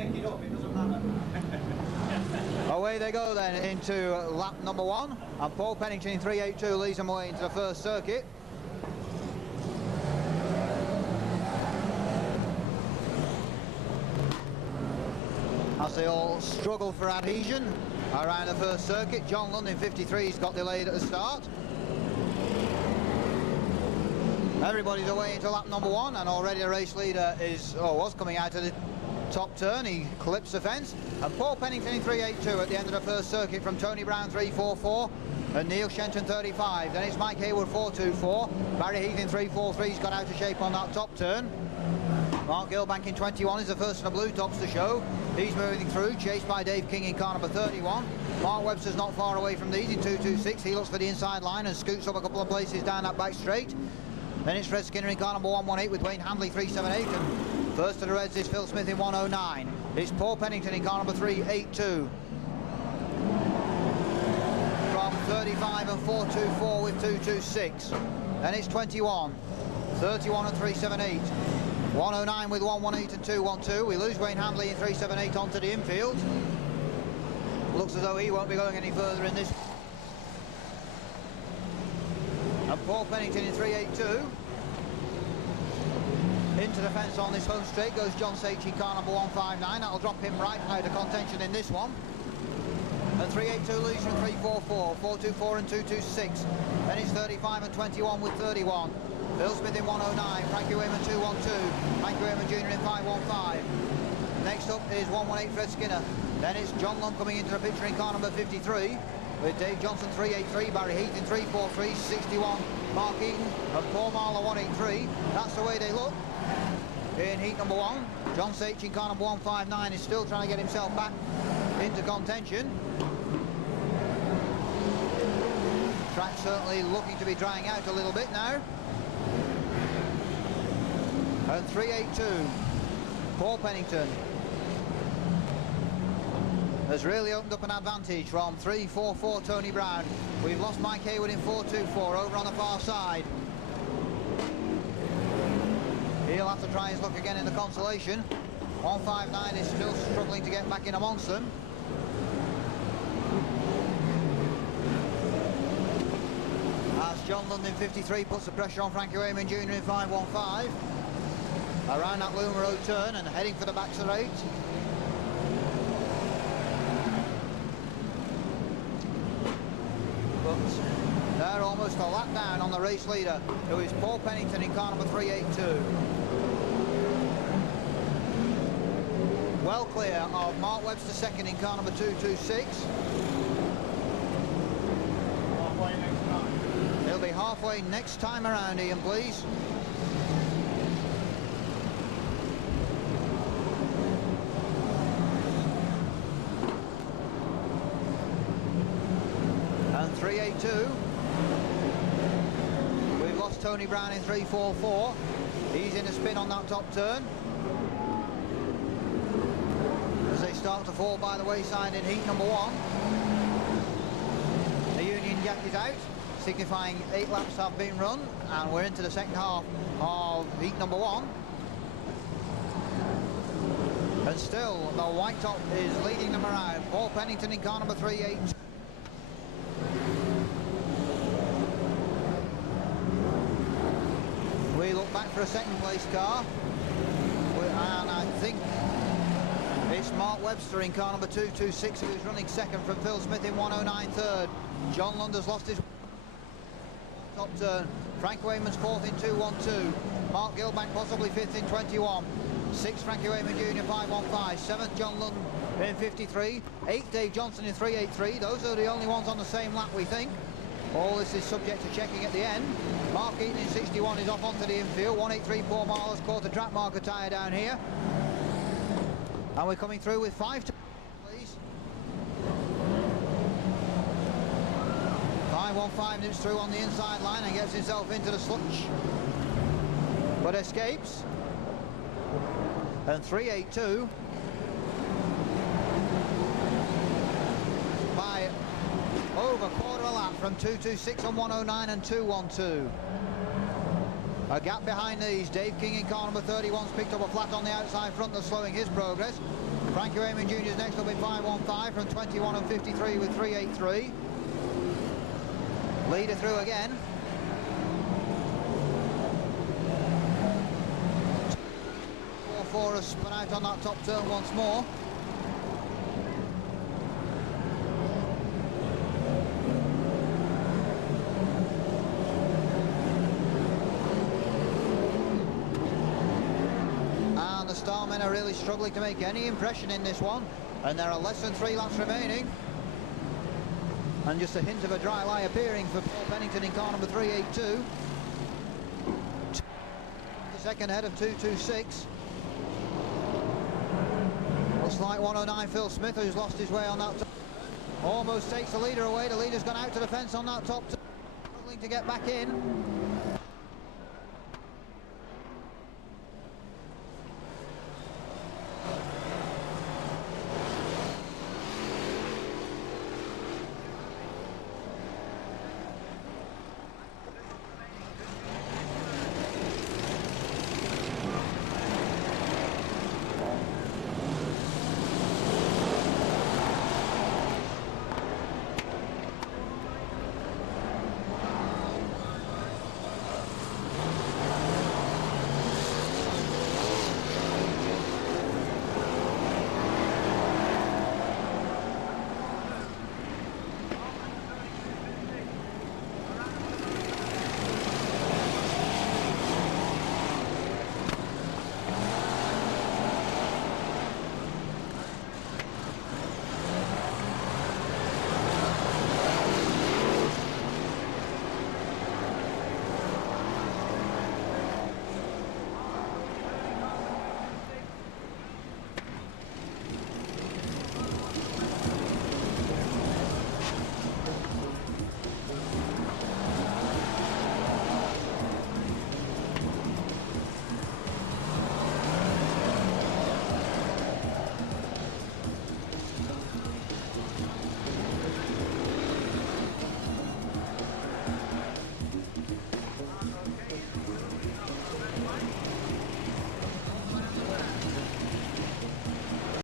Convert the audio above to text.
make it up, it doesn't matter. Away they go then into lap number 1, and Paul Pennington in 3.82 leads them away into the first circuit. As they all struggle for adhesion around the first circuit. John Lund in 53's got delayed at the start. Everybody's away into lap number 1, and already the race leader was coming out of the top turn. He clips the fence, and Paul Pennington in 3.82 at the end of the first circuit from Tony Brown 3.44 and Neil Shenton 35. Then it's Mike Hayward 4.24. Barry Heath in 3.43's got out of shape on that top turn. Mark Gilbank in 21 is the first of the blue tops to show. He's moving through, chased by Dave King in car number 31. Mark Webster's not far away from these in 2.26. He looks for the inside line and scoots up a couple of places down that back straight. Then it's Fred Skinner in car number 118 with Wayne Handley 3.78, and first to the Reds is Phil Smith in 1.09. It's Paul Pennington in car number 3.82. From 35 and 4.24 with 2.26. Then it's 21, 31 and 3.78. 1.09 with 1.18 and 2.12. We lose Wayne Handley in 3.78 onto the infield. Looks as though he won't be going any further in this. And Paul Pennington in 3.82. Into the fence on this home straight goes John Sage in car number 159. That'll drop him right out of contention in this one. And 3.82 leads from 3.44, 4.24 and 2.26. Then it's 35 and 21 with 31. Bill Smith in 1.09, Frankie Wayman 2.12, Frankie Wayman Jr. in 5.15. Next up is 1.18 Fred Skinner. Then it's John Lund coming into the picture in car number 53. With Dave Johnson 3.83, Barry Heath in 3.43, 61, Mark Eaton and Paul Marler 1.83. That's the way they look in heat number 1. John Sage in car number 159 is still trying to get himself back into contention. Track certainly looking to be drying out a little bit now. And 3.82, Paul Pennington has really opened up an advantage from 3.44 Tony Brown. We've lost Mike Hayward in 4.24 over on the far side. He'll have to try his luck again in the consolation. 159 is still struggling to get back in amongst them. As John Lund in 53 puts the pressure on Frankie Wayman Jr. in 5.15. Around that Loom Road turn and heading for the back straight. But they're almost a lap down on the race leader, who is Paul Pennington in car number 3.82. Well clear of Mark Webster second in car number 2.26. Halfway next time. He'll be halfway next time around, Ian, please. And 3.82. We've lost Tony Brown in 3.44. He's in a spin on that top turn. As they start to fall by the wayside in heat number 1. The Union Jack is out, signifying 8 laps have been run, and we're into the second half of heat number 1. And still, the white top is leading them around. Paul Pennington in car number 3.82. We look back for a second place car, and I think it's Mark Webster in car number 2.26 who's running second from Phil Smith in 1.09 third. John Lund has lost his top turn. Frank Wayman's fourth in 2.12. Mark Gilbank possibly fifth in 21. 6th Frankie Wayman Jr. 5.15. 7th John Lund in 53. 8th Dave Johnson in 3.83. Those are the only ones on the same lap, we think. All this is subject to checking at the end. Mark Eaton in 61 is off onto the infield. 1.83 Paul Marler's caught the track marker tyre down here. And we're coming through with 5 to please. 5.15 nips through on the inside line and gets himself into the sludge, but escapes. And 3.82 by over quarter of a lap from 2.26 on 1.09 and 2.12. A gap behind these. Dave King in car number 31's picked up a flat on the outside front that's slowing his progress. Frankie Raymond Jr.'s next up in 515 from 21 and 53 with 383. Leader through again. For us, spun out on that top turn once more. And the Starmen are really struggling to make any impression in this one, and there are less than 3 laps remaining. And just a hint of a dry lie appearing for Paul Pennington in car number 382. The second head of 226. Looks like 109 Phil Smith, who's lost his way on that top. Almost takes the leader away. The leader's gone out to the fence on that top, struggling to get back in.